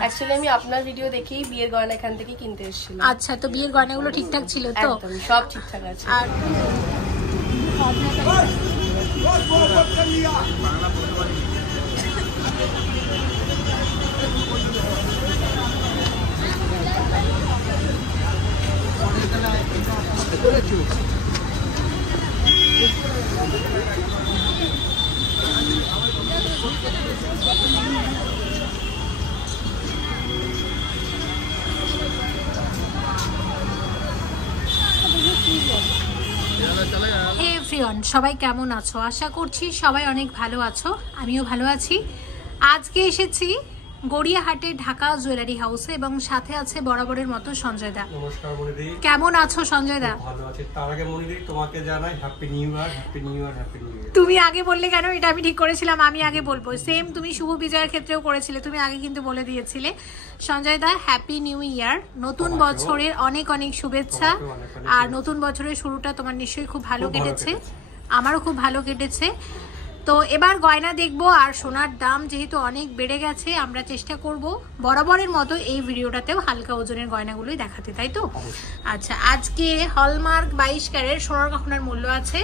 Actually আমি আপনার video দেখেই বিয়ের গয়না এখান থেকে কিনতে এসেছিলাম। আচ্ছা, তো বিয়ের গয়নাগুলো ঠিকঠাক ছিল তো? একদম সব ঠিকঠাক আছে। আর হে এভরিওয়ান, সবাই কেমন আছো? আশা করছি সবাই অনেক ভালো আছো, আমিও ভালো আছি। আজকে এসেছি গড়িয়াহাটে ঢাকা জুয়েলারি হাউসে এবং সাথে আছে বরাবরের মতো সঞ্জয় দা। নমস্কার মনিদি, কেমন আছো সঞ্জয় দা? ভালো আছি। তার আগে মনিদি তোমাকে জানাই happy new year, happy new year, happy new ইয়ার। তুমি আগে বললে কেন? এটা আমি ঠিক করেছিলাম, আমি আগে বলবো। সেম তুমি শুভ বিজয়ের ক্ষেত্রেও করেছিলে, তুমি আগে কিন্তু বলে দিয়েছিলে। সঞ্জয় দা, হ্যাপি নিউ ইয়ার, নতুন বছরের অনেক অনেক শুভেচ্ছা। আর নতুন বছরের শুরুটা তোমার নিশ্চয়ই খুব ভালো কেটেছে, আমারও খুব ভালো কেটেছে। তো এবার গয়না দেখবো, আর সোনার দাম যেহেতু অনেক বেড়ে গেছে, আমরা চেষ্টা করব বরাবরের মতো এই ভিডিওটাতেও হালকা ওজনের গয়নাগুলোই দেখাতে, তাই তো? আচ্ছা, আজকে হলমার্ক 22 ক্যারেট সোনার গহনার মূল্য আছে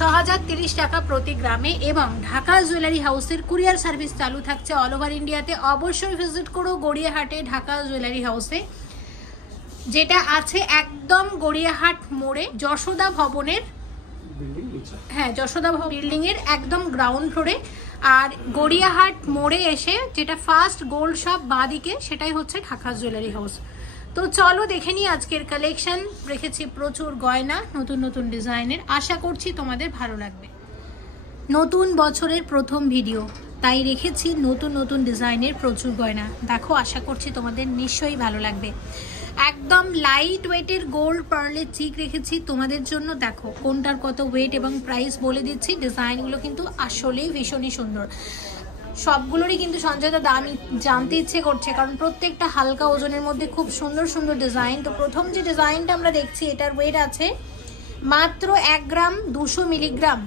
6030 টাকা প্রতি গ্রামে এবং ঢাকা জুয়েলারি হাউসের কুরিয়ার সার্ভিস চালু থাকছে অল ওভার ইন্ডিয়াতে। অবশ্যই ভিজিট করো গড়িয়াহাটে ঢাকা জুয়েলারি হাউসে, যেটা আছে একদম গড়িয়াহাট মোড়ে যশোদা ভবনের, হ্যাঁ যশোদা বিল্ডিং এর একদম গ্রাউন্ড ফ্লোরে। আর গড়িয়াহাট মোড়ে এসে যেটা ফার্স্ট গোল্ড শপ বাঁদিকে, সেটাই হচ্ছে ঢাকা জুয়েলারি হাউস। তো চলো দেখে নিই আজকের কালেকশন। রেখেছি প্রচুর গয়না, নতুন নতুন ডিজাইনের, আশা করছি তোমাদের ভালো লাগবে। নতুন বছরের প্রথম ভিডিও, তাই রেখেছি নতুন নতুন ডিজাইনের প্রচুর গয়না। দেখো, আশা করছি তোমাদের নিশ্চয়ই ভালো লাগবে। একদম লাইট ওয়েটের গোল্ড পার্লের চিক রেখেছি তোমাদের জন্য। দেখো কোনটার কত ওয়েট এবং প্রাইস বলে দিচ্ছি। ডিজাইনগুলো কিন্তু আসলেই ভীষণই সুন্দর, সবগুলোরই কিন্তু সঞ্জয়দা দাম জানতে ইচ্ছে করছে, কারণ প্রত্যেকটা হালকা ওজনের মধ্যে খুব সুন্দর সুন্দর ডিজাইন। তো প্রথম যে ডিজাইনটা আমরা দেখছি, এটার ওয়েট আছে মাত্র 1 গ্রাম 200 মিলিগ্রাম।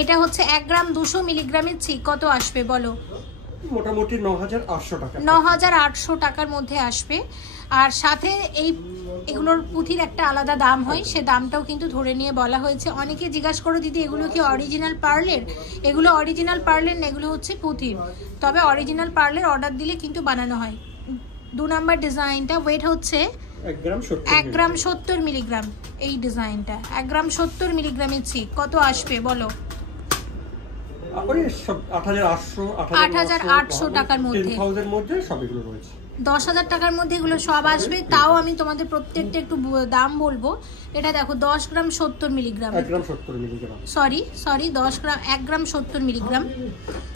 এটা হচ্ছে 1 গ্রাম 200 মিলিগ্রামের চিক। কত আসবে বলো? মোটামুটি 9800 টাকা, 9800 টাকার মধ্যে আসবে। আর সাথে এগুলোর পুঁথির একটা আলাদা দাম হয়, সে দামটাও কিন্তু ধরে নিয়ে বলা হয়েছে। অনেকে জিজ্ঞাসা করো, দিদি এগুলো কি অরিজিনাল পার্লের? এগুলো অরিজিনাল পার্লের না, এগুলো হচ্ছে পুঁথির। তবে অরিজিনাল পার্লের অর্ডার দিলে কিন্তু বানানো হয়। 2 নাম্বার ডিজাইনটা ওয়েট হচ্ছে 1 গ্রাম 70 মিলিগ্রাম। এই ডিজাইনটা 1 গ্রাম 70 মিলিগ্রামের চিক। কত আসবে বলো? 8800 টাকার মধ্যে, 10000 মধ্যে সবগুলো রয়েছে। 10,000 টাকার মধ্যে এগুলো সব আসবে। তাও আমি তোমাদের প্রত্যেকটা একটু দাম বলবো। এটা দেখো 10 গ্রাম 70 মিলিগ্রাম, 1 গ্রাম 70 মিলিগ্রাম, সরি 10 গ্রাম 1 গ্রাম 70 মিলিগ্রাম,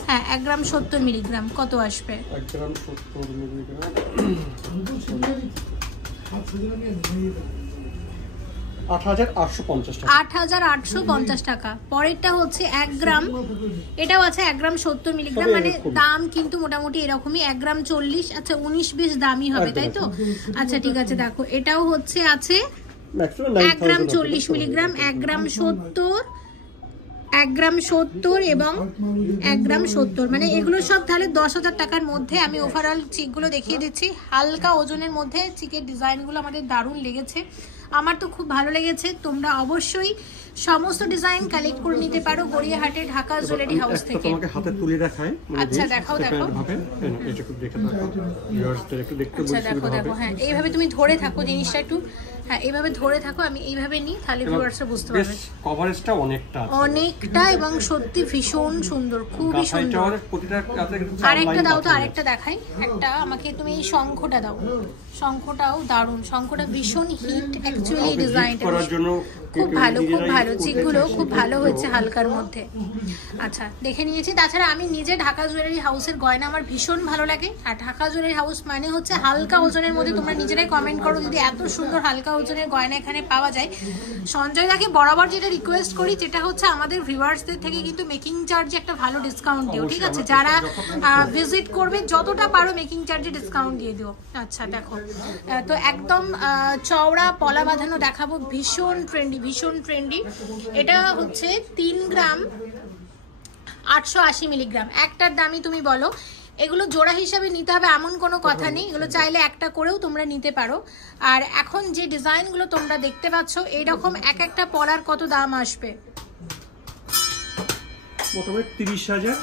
হ্যাঁ 1 গ্রাম 70 মিলিগ্রাম। কত আসবে? 1 গ্রাম 70 মিলিগ্রাম 8850 টাকা, 8850 টাকা। পরেরটা হচ্ছে 1 গ্রাম, এটাও আছে 1 গ্রাম 70 মিলিগ্রাম, মানে দাম কিন্তু মোটামুটি এরকমই, 1 গ্রাম 40। আচ্ছা 19-20 দামই হবে, তাই তো? আচ্ছা ঠিক আছে, দেখো এটাও হচ্ছে আছে 1 গ্রাম 40 মিলিগ্রাম, 1 গ্রাম 70, 1 গ্রাম 70 এবং 1 গ্রাম 70, মানে এগুলো সব তাহলে 10,000 টাকার মধ্যে। আমি ওভারঅল চিকগুলো দেখিয়ে দিচ্ছি। হালকা ওজনের মধ্যে চিকের ডিজাইনগুলো আমাদের দারুণ লেগেছে, আমার তো খুব ভালো লেগেছে। তোমরা অবশ্যই সমস্ত ডিজাইন কালেক্ট করে নিতে পারো গড়িয়াহাটে ঢাকা জুয়েলারি হাউস থেকে। তোমাকে হাতে তুলে দেখাই। আচ্ছা দেখাও, দেখো এটা একটু দেখে দাও, ভিউয়ার্সদের একটু দেখতে আচ্ছা দেখো দেখো, হ্যাঁ এইভাবে তুমি ধরে থাকো জিনিসটা একটু, হ্যাঁ এইভাবে ধরে থাকো, আমি এইভাবে নিই, তাহলে ভিউয়ার্সরা বুঝতে পারবে। কভারেজটা অনেকটা এবং সত্যি ভীষণ সুন্দর, খুবই সুন্দর। আরেকটা দাও তো, আরেকটা দেখাই একটা আমাকে। তুমি এই শঙ্খটা দাও, শঙ্খটাও দারুণ, শঙ্খটা ভীষণ হিট অ্যাকচুয়ালি। এই ডিজাইনটা খুব ভালো, খুব ভালো, চিকগুলো খুব ভালো হয়েছে হালকার মধ্যে। আচ্ছা দেখে নিয়েছি। তাছাড়া আমি নিজে ঢাকা জুয়েলারি হাউসের গয়না আমার ভীষণ ভালো লাগে। আর ঢাকা জুয়েলারি হাউস মানে হচ্ছে হালকা ওজনের মধ্যে। তোমরা নিজেরাই কমেন্ট করো যদি এত সুন্দর হালকা ওজনের গয়না এখানে পাওয়া যায়। সঞ্জয় দাকে বরাবর যেটা রিকোয়েস্ট করি, যেটা হচ্ছে আমাদের ভিউয়ার্সদের থেকে কিন্তু মেকিং চার্জে একটা ভালো ডিসকাউন্ট দিও, ঠিক আছে? যারা ভিজিট করবে যতটা পারো মেকিং চার্জে ডিসকাউন্ট দিয়ে দিও। আচ্ছা দেখো, তো একদম চওড়া পলা বাঁধানো দেখাবো, ভীষণ ট্রেন্ডি, ভীষণ ট্রেন্ডি। এটা হচ্ছে 3 গ্রাম 880 মিলিগ্রাম। একটার দামই তুমি বলো এগুলো জোড়া হিসাবে নিতে হবে এমন কোনো কথা নেই, এগুলো চাইলে একটা করেও তোমরা নিতে পারো। আর এখন যে ডিজাইনগুলো তোমরা দেখতে পাচ্ছ এইরকম এক একটা পলার কত দাম আসবে? মোটামুটি 30,000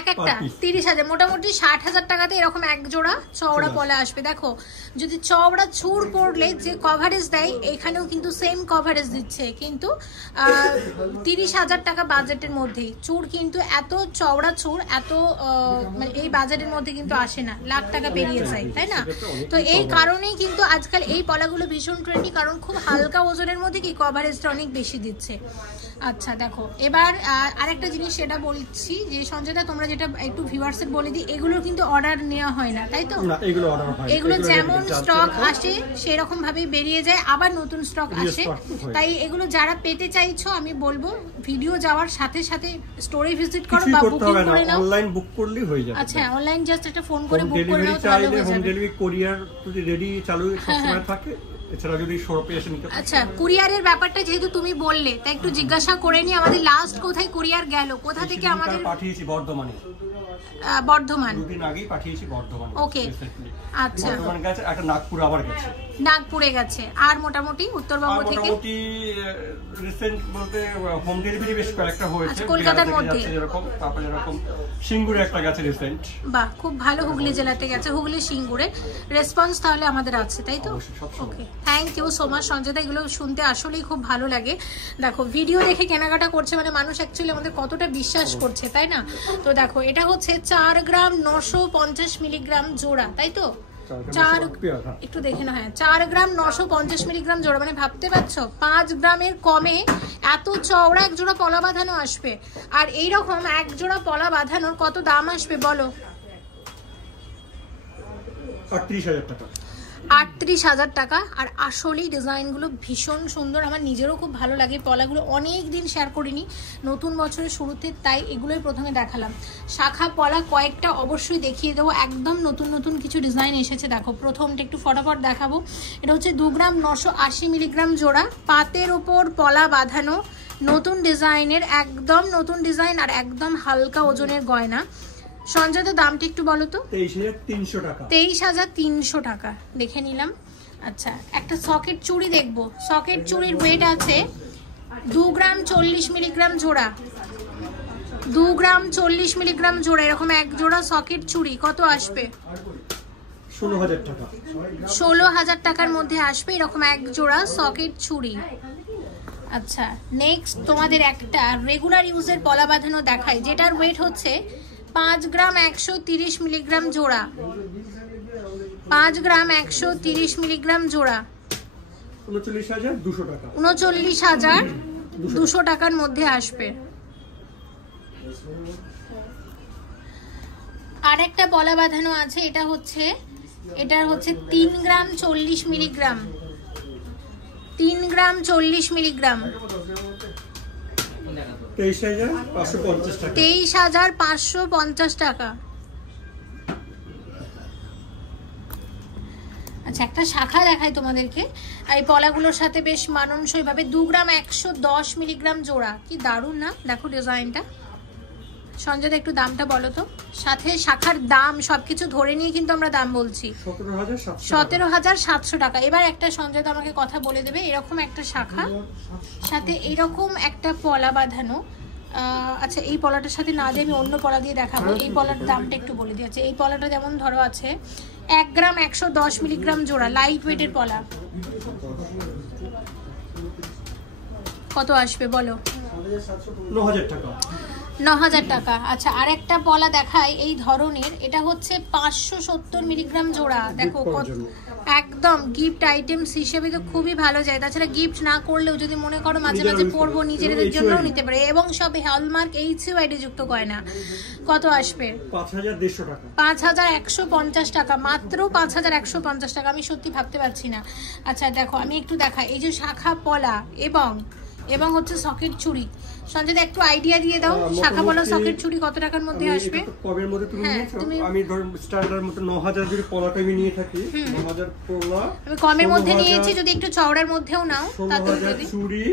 এক একটা 30,000, মোটামুটি 60,000 টাকাতে এরকম এক জোড়া চওড়া পলা আসবে। দেখো যদি চওড়া চুড় পরলে যে কভারেজ দেয় এখানেও কিন্তু সেম কভারেজ দিচ্ছে, কিন্তু 30,000 টাকা বাজেটের মধ্যেই। চুড় কিন্তু এত চওড়া চুড় এত মানে এই বাজেটের মধ্যে কিন্তু আসে না, লাখ টাকা পেরিয়ে যায়, তাই না? তো এই কারণেই কিন্তু আজকাল এই পলাগুলো ভীষণ ট্রেন্ডি, কারণ খুব হালকা ওজনের মধ্যে কি কভারেজটা অনেক বেশি দিচ্ছে। আচ্ছা দেখো এবার আরেকটা জিনিস সেটা বলছি যে সঞ্জয়দা তোমরা যেটা একটু ভিউয়ার্সের বলে দিই, এগুলোর কিন্তু অর্ডার নেওয়া হয় না, তাই তো? না, এগুলো অর্ডার হয়, এগুলো যেমন স্টক আসে সেরকম ভাবেই বেরিয়ে যায়, আবার নতুন স্টক আসে। তাই এগুলো যারা পেতে চাইছো আমি বলবো ভিডিও যাওয়ার সাথে সাথে স্টোরে ভিজিট করো বা বুকিং করে নাও, অনলাইন বুক করলেই হয়ে যাবে। আচ্ছা অনলাইন জাস্ট একটা ফোন করে বুক করে নাও তাহলে হয়ে যাবে। হোম ডেলিভারি কুরিয়ার যদি রেডি চালু সবসময় থাকে, এছাড়া যদি শপে এসে নিতে। আচ্ছা কুরিয়ারের ব্যাপারটা যেহেতু তুমি বললে তাই একটু জিজ্ঞাসা করে নি, আমাদের লাস্ট কোথায় কুরিয়ার গেল, কোথা থেকে আমাদের পাঠিয়েছি? বর্ধমানে। বর্ধমান, দুদিন আগেই পাঠিয়েছি বর্ধমানে। ওকে আচ্ছা, বর্ধমান গেছে, একটা নাগপুর আবার গেছে, নাগপুরে গেছে। আর মোটামুটি উত্তরবঙ্গ থেকে মোটামুটি রিসেন্ট বলতে হোম ডেলিভারি বেশ কয়েকটা হয়েছে কলকাতার মধ্যে, যেরকম তারপরে যেরকম সিঙ্গুরে একটা গেছে রিসেন্ট। বাহ খুব ভালো, হুগলি জেলাতে গেছে, হুগলি সিঙ্গুরে। রেসপন্স তাহলে আমাদের আছে, তাই তো? Okay thank you so much সঞ্জয়দা, এগুলো শুনতে আসলেই খুব ভালো লাগে। দেখো ভিডিও দেখে কেনাকাটা করছে মানে মানুষ অ্যাকচুয়ালি আমাদের কতটা বিশ্বাস করছে, তাই না? তো দেখো এটা হচ্ছে 4 গ্রাম 950 মিলিগ্রাম জোড়া, তাই তো? 4 একটু দেখে না, হ্যাঁ 4 গ্রাম 950 মিলিগ্রাম জোড়া, মানে ভাবতে পারছো 5 গ্রামের কমে এত চওড়া এক জোড়া পলা বাঁধানো আসবে। আর এইরকম এক জোড়া পলা বাঁধানোর কত দাম আসবে বলো? 38,000 টাকা। 38,000 টাকা। আর আসলেই ডিজাইনগুলো ভীষণ সুন্দর, আমার নিজেরও খুব ভালো লাগে। পলাগুলো অনেক দিন শেয়ার করিনি, নতুন বছরের শুরুতে, তাই এগুলোই প্রথমে দেখালাম। শাখা পলা কয়েকটা অবশ্যই দেখিয়ে দেবো, একদম নতুন নতুন কিছু ডিজাইন এসেছে। দেখো প্রথমটা একটু ফটাফট দেখাবো, এটা হচ্ছে 2 গ্রাম 980 মিলিগ্রাম জোড়া, পাতের ওপর পলা বাঁধানো, নতুন ডিজাইনের, একদম নতুন ডিজাইন আর একদম হালকা ওজনের গয়না। সঞ্জয় তো দামটা একটু বলো তো? 23,300 টাকা। 23,300 টাকা দেখে নিলাম। আচ্ছা একটা সকেট চুড়ি দেখবো, সকেট চুড়ির ওয়েট আছে 2 গ্রাম 40 মিলিগ্রাম জোড়া, 2 গ্রাম 40 মিলিগ্রাম জোড়া, এরকম এক জোড়া সকেট চুড়ি কত আসবে? 16,000 টাকা। 16,000 টাকার মধ্যে আসবে এরকম এক জোড়া সকেট চুড়ি। আচ্ছা নেক্সট তোমাদের একটা রেগুলার ইউজের পলা বাঁধানো দেখাই, যেটার ওয়েট হচ্ছে 5 গ্রাম 130 মিলিগ্রাম জোড়া, 5 গ্রাম 130 মিলিগ্রাম জোড়া, 39,200 টাকা। 39,200 টাকার মধ্যে আসবে। আর একটা পলা বাঁধানো আছে, এটার হচ্ছে 3 গ্রাম 40 মিলিগ্রাম, 3 গ্রাম 40 মিলিগ্রাম, 23,550 টাকা। আচ্ছা একটা শাখা দেখাই তোমাদেরকে, এই পলাগুলোর সাথে বেশ মানানসই ভাবে 2 গ্রাম 110 মিলিগ্রাম জোড়া, কি দারুণ না? দেখো ডিজাইনটা। সঞ্জয় একটু দামটা বলো তো, সাথে শাখার দাম সবকিছু ধরে নিয়ে কিন্তু আমরা দাম বলছি। 17,700 টাকা। এবার একটা সঞ্জয় আমাকে কথা বলে দেবে, এরকম একটা শাখা সাথে এইরকম একটা পলা বাঁধানো। আচ্ছা এই পলাটার সাথে না দিয়ে আমি অন্য পলা দিয়ে দেখাবো, এই পলার দামটা একটু বলে দিয়েছে। এই পলাটা যেমন ধরো আছে 1 গ্রাম 110 মিলিগ্রাম জোড়া, লাইট ওয়েটের পলা, কত আসবে বলো? 9,000 টাকা। 9,000 টাকা। আচ্ছা আর একটা পলা দেখাই এই ধরনের, এটা হচ্ছে 570 মিলিগ্রাম জোড়া। দেখো একদম গিফট আইটেমস হিসেবে তো খুবই ভালো যায়, তাছাড়া গিফট না করলেও যদি মনে করো মাঝে মাঝে পরবো নিজেদের জন্যও নিতে পারে, এবং সব হলমার্ক HUID যুক্ত গয়না। কত আসবে? 5,150 টাকা। 5,150 টাকা, মাত্র 5,150 টাকা। আমি সত্যি ভাবতে পারছি না। আচ্ছা দেখো আমি একটু দেখাই, এই যে শাখা পলা এবং হচ্ছে সকেট চুড়ি। সঞ্জয় একটু আইডিয়া দিয়ে দাও, শাখা পলা সকেট চুড়ি কত টাকার মধ্যে আসবে? কমের মধ্যে তুমি নিয়েছো, আমি ধরুন স্ট্যান্ডার্ড মতো 9,000 যদি পলাটা আমি নিয়ে থাকি, 9,000 পলা আমি কমের মধ্যে নিয়েছি, যদি একটু চওড়ার মধ্যেও নাও তাহলে যদি চুড়ি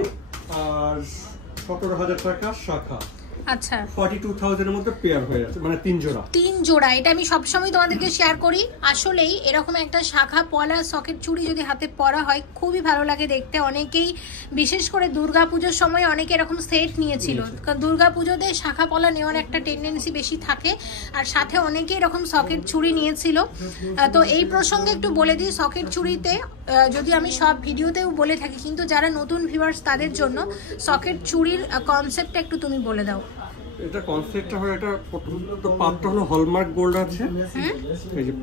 আর 17,000 টাকা শাখা। আচ্ছা 42,000 এর মধ্যে পেয়ার হয়ে আছে, মানে 3 জোড়া। এটা আমি সবসময় তোমাদেরকে শেয়ার করি। আসলেই এরকম একটা শাখা পলা সকেট চুড়ি যদি হাতে পরা হয় খুবই ভালো লাগে দেখতে। অনেকেই বিশেষ করে দুর্গাপুজোর সময় অনেকে এরকম সেট নিয়েছিল, কারণ দুর্গাপুজোতে শাখা পলা নেওয়ার একটা টেন্ডেন্সি বেশি থাকে, আর সাথে অনেকে এরকম সকেট চুড়ি নিয়েছিল। তো এই প্রসঙ্গে একটু বলে দিই, সকেট চুড়িতে যদি আমি সব ভিডিওতেও বলে থাকি, কিন্তু যারা নতুন ভিউয়ার্স তাদের জন্য সকেট চুড়ির কনসেপ্টটা একটু তুমি বলে দাও। এটা কনসেপ্টটা হয়, এটা তো পাতটা হলো হলমার্ক গোল্ড আছে, এই যে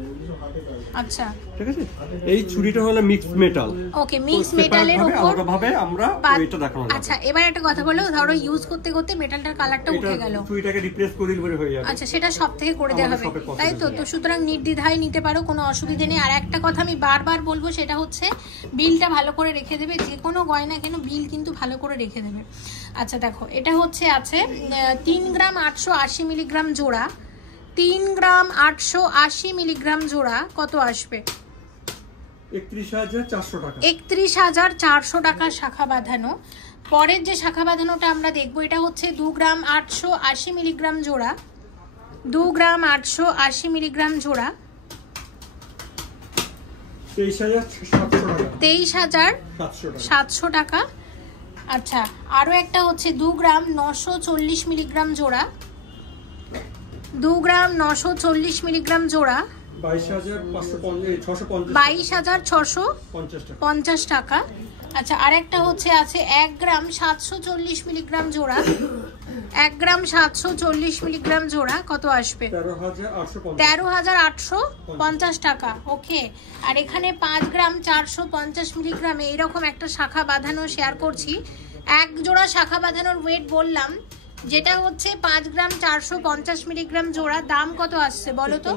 আচ্ছা ঠিক আছে। এই চুড়িটা হলো মিক্স মেটাল। ওকে, মিক্স মেটালের উপর ভাবে আমরা এটা দেখানো। আচ্ছা এবার একটা কথা বলো, ধরো ইউজ করতে করতে মেটালটার কালারটা উঠে গেল, চুড়িটাকে রিপ্লেস করে দিলে হয়ে যাবে। আচ্ছা সেটা সব থেকে করে দেওয়া হবে, তাই তো? তো সুতরাং নির্দ্বিধায় নিতে পারো, কোনো অসুবিধা নেই। আর একটা কথা আমি বারবার বলবো, সেটা হচ্ছে বিলটা ভালো করে রেখে দেবে। যে কোনো গয়না কেন বিল কিন্তু ভালো করে রেখে দেবে। আচ্ছা দেখো, এটা হচ্ছে আছে 3 গ্রাম 880 মিলিগ্রাম জোড়া, 3 গ্রাম 880 মিলিগ্রাম জোড়া কত আসবে? 31,400 টাকা। 31,400 টাকা শাখা বাঁধানো। পরের যে শাখা বাঁধানোটা আমরা দেখবো, এটা হচ্ছে 2 গ্রাম 880 মিলিগ্রাম জোড়া, 2 গ্রাম 880 মিলিগ্রাম জোড়া, 23,700 টাকা। আচ্ছা আরো একটা হচ্ছে 2 গ্রাম 940 মিলিগ্রাম জোড়া, 2 গ্রাম 940 মিলিগ্রাম জোড়া, 22,650 টাকা। আচ্ছা আর একটা হচ্ছে আছে 1 গ্রাম 740 মিলিগ্রাম জোড়া, 1 গ্রাম 740 মিলিগ্রাম জোড়া কত আসবে? 13,850 টাকা। ওকে, আর এখানে 5 গ্রাম 450 মিলিগ্রামে এরকম একটা শাখা বাঁধানো শেয়ার করছি। এক জোড়া শাখা বাঁধানোর ওয়েট বললাম, যেটা হচ্ছে 5 গ্রাম 450 মিলিগ্রাম জোড়া, দাম কত আসছে বলো তো?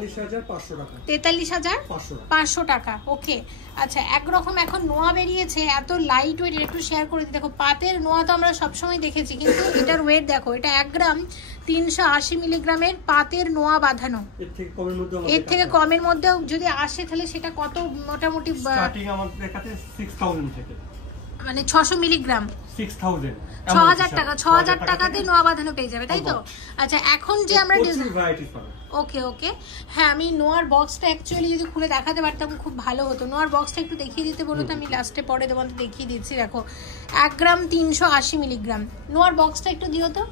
43,500 টাকা। ওকে, আচ্ছা একরকম এখন নোয়া বেরিয়েছে, এত লাইট ওয়েট, একটু শেয়ার করে দিই। দেখো পাতের নোয়া তো আমরা সবসময় দেখেছি, কিন্তু এটার ওয়েট দেখো, এটা 1 গ্রাম 380 মিলিগ্রামের পাতের নোয়া বাঁধানো। এর থেকে কমের মধ্যেও যদি আসে তাহলে সেটা কত? মোটামুটি মানে 600 মিলিগ্রাম, 6,000 টাকা, 6,000 টাকাতে নোয়া বাঁধানো পেয়ে যাবে, তাই তো? আচ্ছা এখন যে আমরা ওকে ওকে, হ্যাঁ আমি নোয়ার বক্সটা অ্যাকচুয়ালি যদি খুলে দেখাতে পারতাম খুব ভালো হতো। নোয়ার বক্সটা একটু দেখিয়ে দিতে বলো তো, আমি লাস্টে পরে তোমাদের দেখিয়ে দিচ্ছি। দেখো 1 গ্রাম 380 মিলিগ্রাম, নোয়ার বক্সটা একটু দিও তো,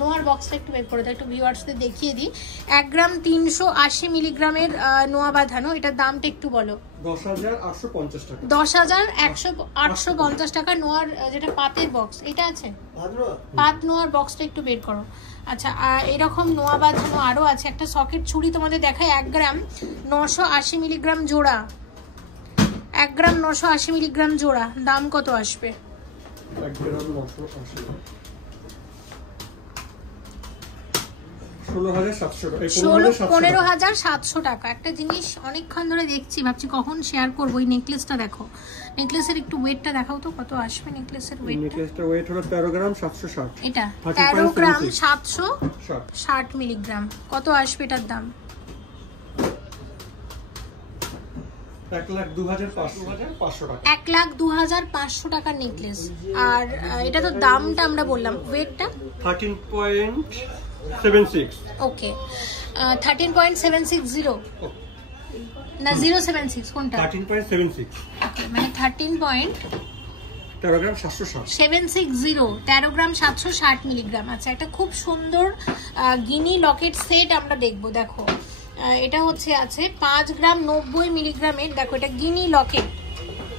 নোয়ার বক্সটা একটু বের করে দাও, একটু ভিউয়ার্সদের দেখিয়ে দিই। 1 গ্রাম 380 মিলিগ্রামের নোয়া বাঁধানো, এটার দামটা একটু বলো। 10,850 টাকা। 10,850 টাকা নোয়ার যেটা পাতের বক্স, এটা আছে পাত নোয়ার বক্সটা একটু বের করো। আচ্ছা আর এরকম নোয়া বাঁধানো আরো আছে। একটা সকেট ছুরি তোমাদের দেখায়, 1 গ্রাম 980 মিলিগ্রাম জোড়া, 1 গ্রাম 980 মিলিগ্রাম জোড়া, দাম কত আসবে? 1 গ্রাম 980, 15,700 টাকা। একটা জিনিস অনেকক্ষণ ধরে দেখছি, ভাবছি কখন শেয়ার করবো। এই নেকলেসটা দেখো, নেকলেসের একটু ওয়েটটা দেখাও তো, কত আসবে নেকলেসের ওয়েট? নেকলেসটা ওয়েট হলো 13 গ্রাম 760। এটা 13 গ্রাম 760 মিলিগ্রাম, কত আসবে এটার দাম? 1,02,500 টাকার নেকলেস। আর এটা তো দামটা আমরা বললাম, ওয়েটটা 13.76। ওকে 13.760 না 076 কোনটা? 13.76। ওকে মানে 13 গ্রাম 760, 13 গ্রাম 760 মিলিগ্রাম। আচ্ছা একটা খুব সুন্দর গিনি লকেট সেট আমরা দেখবো। দেখো এটা হচ্ছে আছে 5 গ্রাম 90 মিলিগ্রামের, দেখো এটা গিনি লকেট,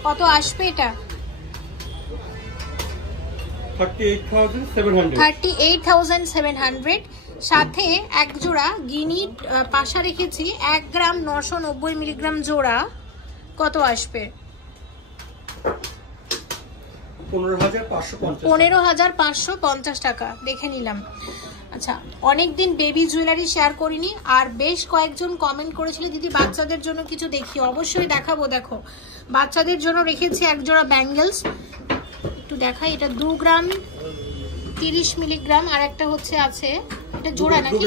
কত আসবে এটা? 38,700। সাথে এক জোড়া গিনি পাশা রেখেছি, 1 গ্রাম 990 মিলিগ্রাম জোড়া, কত আসবে? 15,550 টাকা। দেখে নিলাম। আচ্ছা অনেকদিন বেবি জুয়েলারি শেয়ার করিনি, আর বেশ কয়েকজন কমেন্ট করেছিল দিদি বাচ্চাদের জন্য কিছু দেখি, অবশ্যই দেখাবো। দেখো বাচ্চাদের জন্য রেখেছি এক জোড়া ব্যাঙ্গেলস, একটু দেখাই। এটা 2 গ্রাম 30 মিলিগ্রাম, আর একটা হচ্ছে আছে, এটা জোড়া নাকি?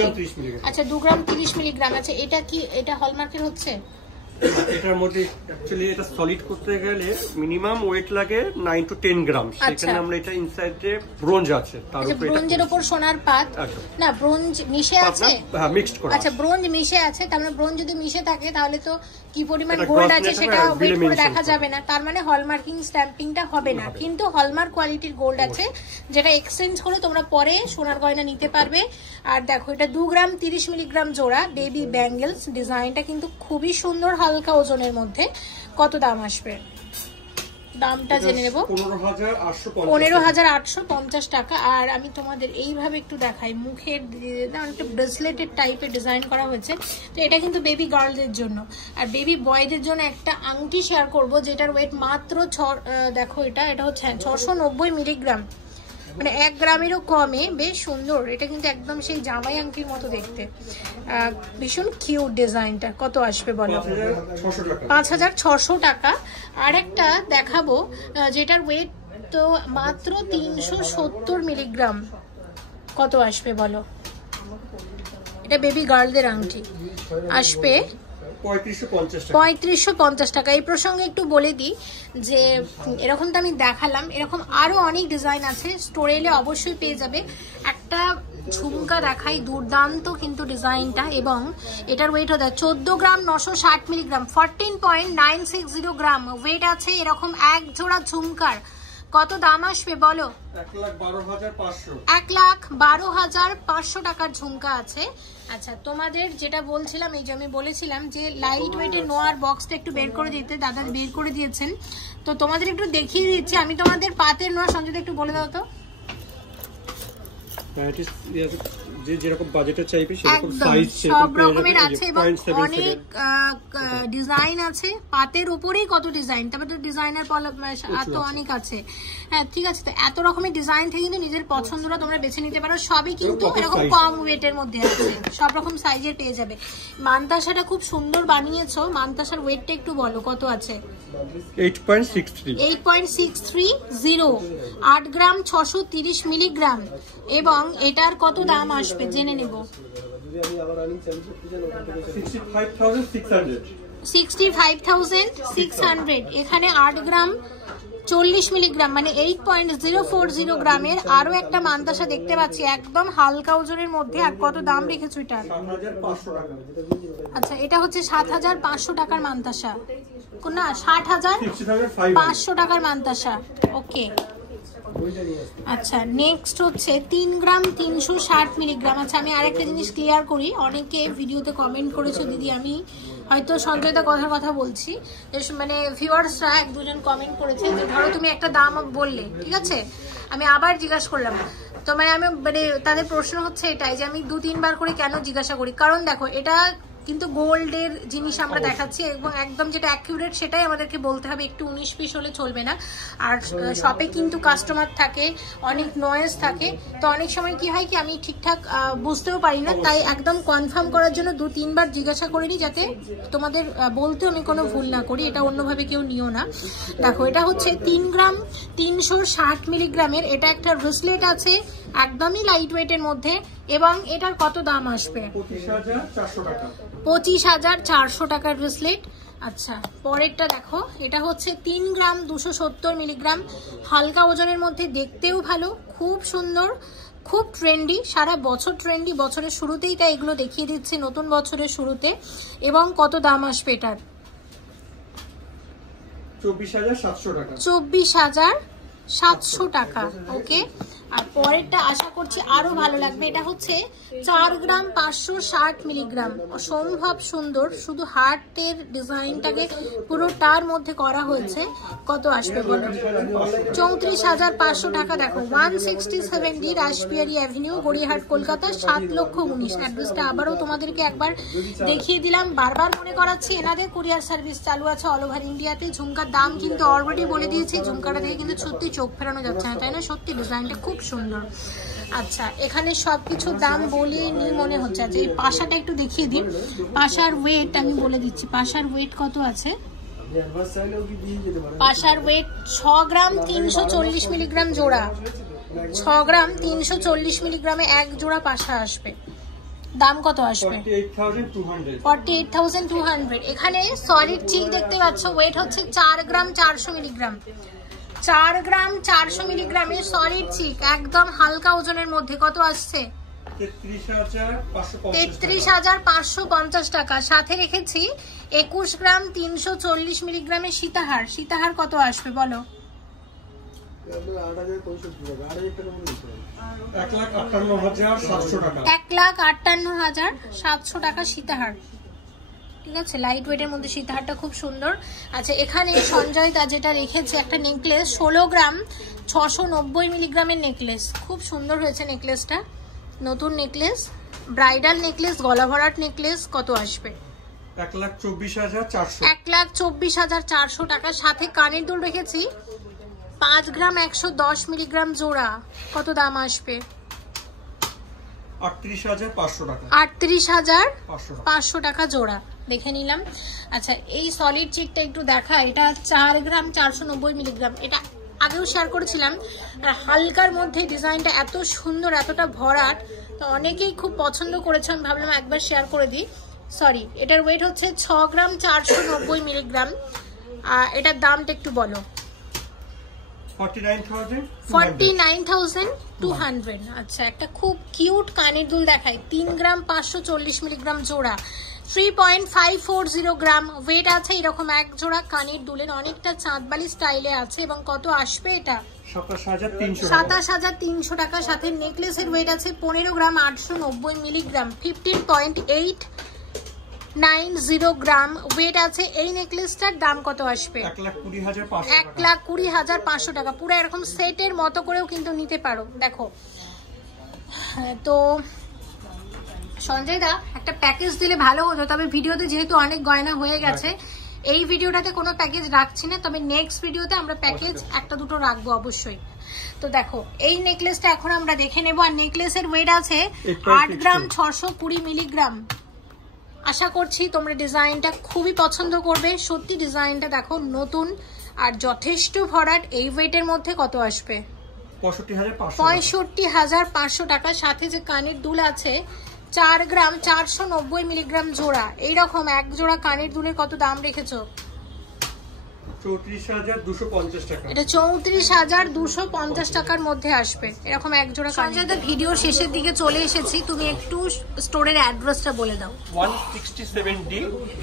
আচ্ছা 2 গ্রাম 30 মিলিগ্রাম। আচ্ছা এটা কি, এটা হলমার্কের হচ্ছে? এটার মধ্যে অ্যাকচুয়ালি এটা সলিড করতে গেলে মিনিমাম ওয়েট লাগে 9 to 10 গ্রাম। সেখানে আমরা এটা ইনসাইডে ব্রোঞ্জ আছে, তার উপরে ব্রোঞ্জের উপর সোনার পাত না, ব্রোঞ্জ মিশে আছে। হ্যাঁ, মিক্সড করা। আচ্ছা, ব্রোঞ্জ মিশে আছে, তার মানে ব্রোঞ্জ যদি মিশে থাকে তাহলে তো কি পরিমাণ গোল্ড আছে সেটা ওয়েট করে দেখা যাবে না, তার মানে হলমার্কিং স্ট্যাম্পিংটা হবে না। কিন্তু হলমার্ক কোয়ালিটির গোল্ড আছে, যেটা এক্সচেঞ্জ করে তোমরা পরে সোনার গয়না নিতে পারবে। আর দেখো, এটা 2 গ্রাম 30 মিলিগ্রাম জোড়া বেবি ব্যাঙ্গেলস। ডিজাইনটা কিন্তু খুবই সুন্দর, হালকা ওজনের মধ্যে। কত দাম আসবে? দামটা জেনে নেব। 15,850 টাকা। আর আমি তোমাদের এইভাবে একটু দেখাই, মুখের একটা ব্রেসলেটের টাইপের ডিজাইন করা হয়েছে। তো এটা কিন্তু বেবি গার্লদের জন্য। আর বেবি বয়দের জন্য একটা আংটি শেয়ার করব, যেটার ওয়েট মাত্র দেখো, এটা হচ্ছে 690 মিলিগ্রাম, মানে 1 গ্রামেরও কমে। বেশ সুন্দর, এটা কিন্তু একদম সেই জামাই আংটির মতো দেখতে। ভীষণ কিউট ডিজাইনটা। কত আসবে বলো? 5,600 টাকা। আর একটা দেখাবো যেটার ওয়েট তো মাত্র 370 মিলিগ্রাম। কত আসবে বলো? এটা বেবি গার্লদের আংটি, আসবে 3550 টাকা। এই প্রসঙ্গে একটু বলে দিই যে এরকম তো আমি দেখালাম, এরকম আরো অনেক ডিজাইন আছে, স্টোরে এলে অবশ্যই পেয়ে যাবে। একটা ঝুমকা দেখাই, দুর্দান্ত কিন্তু ডিজাইনটা, এবং এটার ওয়েট হচ্ছে 14 গ্রাম 960 মিলিগ্রাম, 14.960 গ্রাম ওয়েট আছে। এরকম এক জোড়া ঝুমকার কত দাম আসবে বলো? 1,12,500 টাকার ঝুমকা আছে। আচ্ছা, তোমাদের যেটা বলছিলাম, এই যে আমি বলেছিলাম যে লাইট ওয়েটের নোয়ার বক্সটা একটু বের করে দিতে, দাদা বের করে দিয়েছেন। তো তোমাদের একটু দেখিয়ে দিচ্ছি আমি। তোমাদের পাতের নোয়া সঞ্জয় একটু বলে দাও তো। যেরকম বাজেটে চাইবে সেরকম সাইজ সব রকমের আছে, এবং অনেক ডিজাইন আছে। পাতের উপরেই কত ডিজাইন, তারপরে তো ডিজাইনার তো অনেক আছে। হ্যাঁ, ঠিক আছে। তো এত রকমের ডিজাইন থেকে কিন্তু নিজের পছন্দটা তোমরা বেছে নিতে পারো। সবই কিন্তু এরকম কম ওয়েটের মধ্যে আছে, সব রকম সাইজের পেয়ে যাবে। মানতাসাটা খুব সুন্দর বানিয়েছো। মানতাসার ওয়েটটা একটু বলো, কত আছে? 8.630, 8 গ্রাম 630 মিলিগ্রাম। এবং এটার কত দাম আসবে জেনে নেব। 65,600। এখানে 8 গ্রাম 40 মিলিগ্রাম, মানে 8.040 গ্রামের আরো একটা মানতাসা দেখতে পাচ্ছি, একদম হালকা ওজনের মধ্যে। আর কত দাম রেখেছো এটা? 7,500 টাকা। আচ্ছা, এটা হচ্ছে 7,500 টাকার মানতাসা না, 60,500 টাকার মানতাসা। ওকে, আচ্ছা, নেক্সট হচ্ছে 3 গ্রাম 360 মিলিগ্রাম। আচ্ছা, আমি আরেকটা জিনিস ক্লিয়ার করি। অনেকে ভিডিওতে কমেন্ট করেছো, দিদি আমি হয়তো সঞ্জয়দা কথা বলছি, মানে ভিউয়ার্সরা 1-2 জন কমেন্ট করেছে যে ধরো তুমি একটা দাম বললে, ঠিক আছে, আমি আবার জিজ্ঞাসা করলাম। তো মানে তাদের প্রশ্ন হচ্ছে এটাই যে আমি 2-3 বার করে কেন জিজ্ঞাসা করি। কারণ দেখো, এটা কিন্তু গোল্ডের জিনিস আমরা দেখাচ্ছি, এবং একদম যেটা অ্যাকিউরেট সেটাই আমাদেরকে বলতে হবে। একটু 19 পিস হলে চলবে না। আর শপে কিন্তু কাস্টমার থাকে, অনেক নয়েজ থাকে, তো অনেক সময় কি হয় কি আমি ঠিকঠাক বুঝতেও পারি না। তাই একদম কনফার্ম করার জন্য 2-3 বার জিজ্ঞাসা করে নিই, যাতে তোমাদের বলতেও আমি কোনো ভুল না করি। এটা অন্যভাবে কেউ নিও না। দেখো, এটা হচ্ছে 3 গ্রাম 360 মিলিগ্রামের। এটা একটা ব্রেসলেট আছে, একদমই লাইট ওয়েটের মধ্যে। এবং এটার কত দাম আসবে? 25,400 টাকার ব্রেসলেট। আচ্ছা, পরেরটা দেখো, এটা হচ্ছে 3 গ্রাম 270 মিলিগ্রাম, হালকা ওজনের মধ্যে, দেখতেও ভালো, খুব সুন্দর, খুব ট্রেন্ডি, সারা বছর ট্রেন্ডি। বছরের শুরুতেই তাই এগুলো দেখিয়ে দিচ্ছি, নতুন বছরের শুরুতে। এবং কত দাম আসবে এটার? 24,700 টাকা। 24,700 টাকা। ওকে, আর পরেরটা আশা করছি আরো ভালো লাগবে। এটা হচ্ছে 4 গ্রাম 560 মিলিগ্রাম, অসম্ভব সুন্দর, শুধু হার্টের ডিজাইনটাকে পুরোটার মধ্যে করা হয়েছে। কত আসবে বলো? 34,500 টাকা। দেখো, 16070 রাসবিহারী অ্যাভিনিউ, গড়িয়াহাট, কলকাতা, 7,19,000। অ্যাড্রেসটা আবারও তোমাদেরকে একবার দেখিয়ে দিলাম, বারবার মনে করাচ্ছি। এনাদের কুরিয়ার সার্ভিস চালু আছে অল ওভার ইন্ডিয়াতে। ঝুমকার দাম কিন্তু অলরেডি বলে দিয়েছি, ঝুমকাটা থেকে কিন্তু সত্যি চোখ ফেরানো যাচ্ছে না, তাই না? সত্যি ডিজাইনটা খুব সুন্দর। আচ্ছা, এখানে সবকিছুর দাম বলে নি মনে হচ্ছে। আচ্ছা, এই পাশাটা একটু দেখিয়ে দিন। পাশার ওয়েট আমি বলে দিচ্ছি, পাশার ওয়েট কত আছে। পাশার ওয়েট 6 গ্রাম 340 মিলিগ্রাম জোড়া। 6 গ্রাম 340 মিলিগ্রামে এক জোড়া পাশা আসবে। দাম কত আসবে? 48,200। 48,200। এখানে সলিড চিক দেখতে পাচ্ছ, ওয়েট হচ্ছে 4 গ্রাম 400 মিলিগ্রাম। 4 গ্রাম 400 মিলিগ্রামের সলিড চিক, একদম হালকা ওজনের মধ্যে। কত আসছে? 33,550 টাকা। সাথে রেখেছি 21 গ্রাম 340 মিলিগ্রামের সীতাহার। সীতাহার কত আসবে বলো? 1,58,700 টাকা সীতাহার। ঠিক আছে, লাইট ওয়েটের মধ্যে সীতাহারটা খুব সুন্দর। আচ্ছা, এখানে সঞ্জয় দা যেটা রেখেছে একটা নেকলেস, 16 গ্রাম 690 মিলিগ্রামের নেকলেস। খুব সুন্দর হয়েছে নেকলেসটা, নতুন নেকলেস, ব্রাইডাল নেকলেস, গলা ভরাট নেকলেস। কত আসবে? 1,24,400। 1,24,400 টাকা। সাথে কানের দুল রেখেছি 5 গ্রাম 110 মিলিগ্রাম জোড়া। কত দাম আসবে? 38,500 টাকা। 38,500 টাকা জোড়া। দেখে নিলাম। আচ্ছা, এই সলিড চিকটা একটু দেখা, এটা 4 গ্রাম 490 মিলিগ্রাম। এটা আগেও শেয়ার করেছিলাম। হালকার মধ্যে ডিজাইনটা এত সুন্দর, এতটা ভরাট, তো অনেকেই খুব পছন্দ করেছে। আমি ভাবলাম একবার শেয়ার করে দিই। সরি, এটার ওয়েট হচ্ছে 6 গ্রাম 490 মিলিগ্রাম। এটার দামটা একটু বলো। 49,200। আচ্ছা, একটা খুব কিউট কানের দুল দেখাই, 3 গ্রাম 540 মিলিগ্রাম জোড়া, 3.540 গ্রাম ওয়েট আছে। এরকম এক জোড়া কানের দুলের, অনেকটা চাঁদবালি স্টাইলে আছে। এবং কত আসবে এটা? 27,300 টাকা। সাথে নেকলেসের ওয়েট আছে 15 গ্রাম 890 মিলিগ্রাম, 15.890 গ্রাম ওয়েট আছে। এই নেকলেসটার দাম কত আসবে? 1,20,500 টাকা। পুরো এরকম সেটের মতো করেও কিন্তু নিতে পারো। দেখো, তো সঞ্জয় দা একটা প্যাকেজ দিলে ভালো হতো, তবে ভিডিওতে যেহেতু অনেক গয়না হয়ে গেছে, এই ভিডিওটাতে কোনো প্যাকেজ রাখছি না, তবে নেক্সট ভিডিওতে আমরা প্যাকেজ একটা দুটো রাখবো অবশ্যই। তো দেখো, এই নেকলেসটা এখন আমরা দেখে নেব। আর নেকলেসের ওয়েট আছে 8 গ্রাম 620 মিলিগ্রাম। আশা করছি তোমরা ডিজাইনটা খুবই পছন্দ করবে। সত্যি ডিজাইনটা দেখো, নতুন আর যথেষ্ট ভরাট। এই ওয়েটের মধ্যে কত আসবে? 65,500 টাকা। সাথে যে কানের দুল আছে 4 গ্রাম 490 মিলিগ্রাম জোড়া, এইরকম এক জোড়া কানের দুলের কত দাম রেখেছো? 34,250 টাকা। এটা 34,250 টাকার মধ্যে আসবে এরকম এক জোড়া। সঞ্জয় দা, ভিডিও শেষের দিকে চলে এসেছি, তুমি একটু স্টোরের অ্যাড্রেসটা বলে দাও। 167D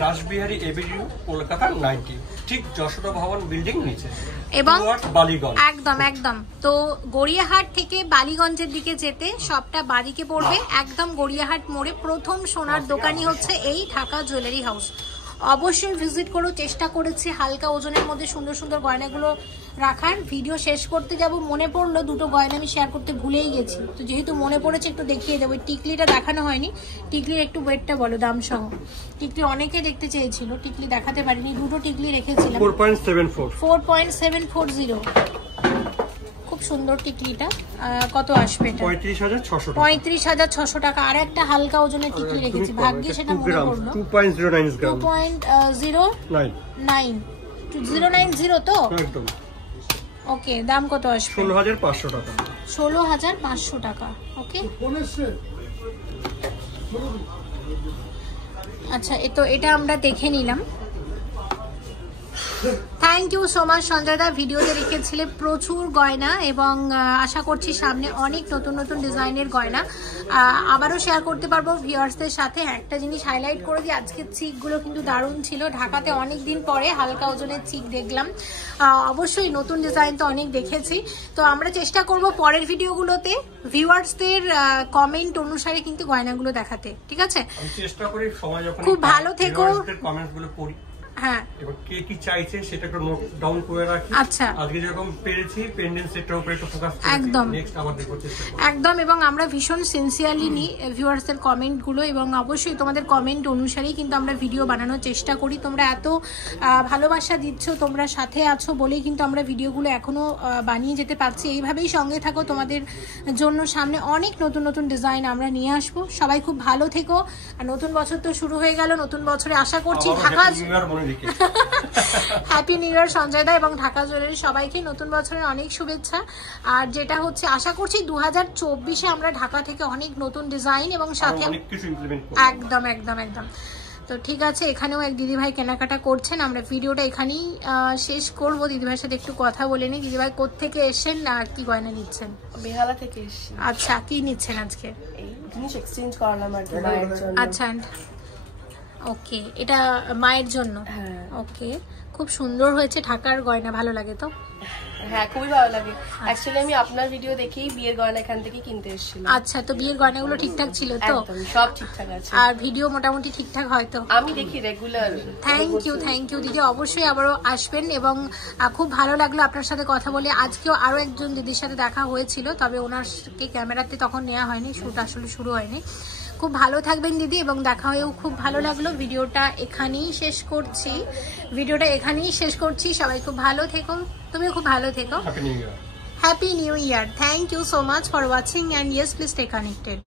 রাসবিহারী এভিনিউ, কলকাতা 90, ঠিক যশোদা ভবন বিল্ডিং নিচে, এবং বালিগঞ্জ। একদম একদম। তো গড়িয়াহাট থেকে বালিগঞ্জের দিকে যেতে সবটা বাড়িকে পড়বে। একদম গড়িয়াহাট মোড়ে প্রথম সোনার দোকানই হচ্ছে এই ঢাকা জুয়েলারি হাউস। অবশ্যই ভিজিট করো। চেষ্টা করেছি হালকা ওজনের মধ্যে সুন্দর সুন্দর গয়নাগুলো রাখার। ভিডিও শেষ করতে যাব, মনে পড়লো দুটো গয়না আমি শেয়ার করতে ভুলেই গেছি, তো যেহেতু মনে পড়েছে একটু দেখিয়ে দেবো। টিকলিটা দেখানো হয়নি, টিকলির একটু ওয়েটটা বলো দাম সহ। টিকলি অনেকে দেখতে চেয়েছিল, টিকলি দেখাতে পারিনি। দুটো টিকলি রেখেছিলাম, 4.740। খুব সুন্দর টিকলিটা। কত আসবে এটা? 35,600 টাকা। আর একটা হালকা ওজনের টিকলি রেখেছি, ভাগ্যে সেটা মনে পড়লো। 2.09 গ্রাম, 2.09 তো একদম। ওকে, দাম কত আসবে? 16,500 টাকা। 16,500 টাকা। ওকে, আচ্ছা, এটা আমরা দেখে নিলাম। Thank you so much Sanjay da, ভিডিওতে রেখেছিলে প্রচুর গয়না, এবং আশা করছি সামনে অনেক নতুন নতুন ডিজাইনের গয়না আবারও শেয়ার করতে পারবো ভিউয়ার্সদের সাথে। একটা জিনিস হাইলাইট করে দিই, আজকের চিকগুলো কিন্তু দারুণ ছিল। ঢাকাতে অনেক দিন পরে হালকা ওজনের চিক দেখলাম। অবশ্যই নতুন ডিজাইন তো অনেক দেখেছি, তো আমরা চেষ্টা করব পরের ভিডিওগুলোতে ভিউয়ার্সদের কমেন্ট অনুসারে কিন্তু গয়নাগুলো দেখাতে। ঠিক আছে, আমি চেষ্টা করি সময় যখন খুব ভালো থেকো, কমেন্টগুলো পড়ি। হ্যাঁ, এবার কে কি চাইছে সেটা একটু নোট ডাউন করে রাখি। আচ্ছা, আজকে যেরকম পেরেছি পেন্ডেন্ট সেটটার উপরে একটু ফোকাস করব, একদম নেক্সট আবার দেখব চেষ্টা করব একদম। এবং আমরা ভীষণ সিনসিয়ারলি নিই ভিউয়ার্সদের কমেন্টগুলো, এবং অবশ্যই তোমাদের কমেন্ট অনুসারেই কিন্তু আমরা ভিডিও বানানোর চেষ্টা করি। তোমরা এত ভালোবাসা দিচ্ছ, তোমরা সাথে আছো বলেই কিন্তু আমরা ভিডিওগুলো এখনো বানিয়ে যেতে পারছি। এইভাবেই সঙ্গে থাকো, তোমাদের জন্য সামনে অনেক নতুন নতুন ডিজাইন আমরা নিয়ে আসবো। সবাই খুব ভালো থেকো। আর নতুন বছর তো শুরু হয়ে গেল, নতুন বছরে আশা করছি ঢাকা ফ্যামিলিকে। হ্যাপি নিউ ইয়ার সঞ্জয় দা এবং ঢাকা জুয়েলারি সবাইকে নতুন বছরের অনেক শুভেচ্ছা। আর যেটা হচ্ছে আশা করছি 2024-এ আমরা ঢাকা থেকে অনেক নতুন ডিজাইন এবং সাথে অনেক কিছু ইমপ্লিমেন্ট করব। একদম একদম একদম। তো ঠিক আছে, এখানেও এক দিদিভাই কেনাকাটা করছেন। আমরা ভিডিওটা এখানেই শেষ করব। দিদিভাইয়ের সাথে একটু কথা বলে নিই। দিদিভাই কোত্থেকে এসেছেন আর কি গয়না নিচ্ছেন? বেহালা থেকে এসেছি। আচ্ছা, কি নিচ্ছেন আজকে? এই জিনিস এক্সচেঞ্জ করলাম আর কি মায়ের জন্য। আচ্ছা, ওকে, এটা মায়ের জন্য? হ্যাঁ। ওকে, খুব সুন্দর হয়েছে। ঢাকার গয়না ভালো লাগে তো? হ্যাঁ, খুবই ভালো লাগে। অ্যাকচুয়ালি আমি আপনার ভিডিও দেখেই বিয়ের গয়না এখান থেকে কিনতে এসেছিলাম। আচ্ছা, তো বিয়ের গয়নাগুলো ঠিকঠাক ছিল তো? একদম সব ঠিকঠাক আছে। আর ভিডিও মোটামুটি ঠিকঠাক হয়তো? আমি দেখি রেগুলার। থ্যাংক ইউ দিদি, অবশ্যই আবারও আসবেন। এবং খুব ভালো লাগলো আপনার সাথে কথা বলে। আজকেও আরো একজন দিদির সাথে দেখা হয়েছিল, তবে ওনারকে ক্যামেরাতে তখন নেওয়া হয়নি, শুট আসলে শুরু হয়নি। খুব ভালো থাকবেন দিদি, এবং দেখা হয়েও খুব ভালো লাগলো। ভিডিওটা এখানেই শেষ করছি। সবাই খুব ভালো থেকো, তুমিও খুব ভালো থেকো। Happy new year. Happy new year. Thank you so much for watching, and yes, please stay connected.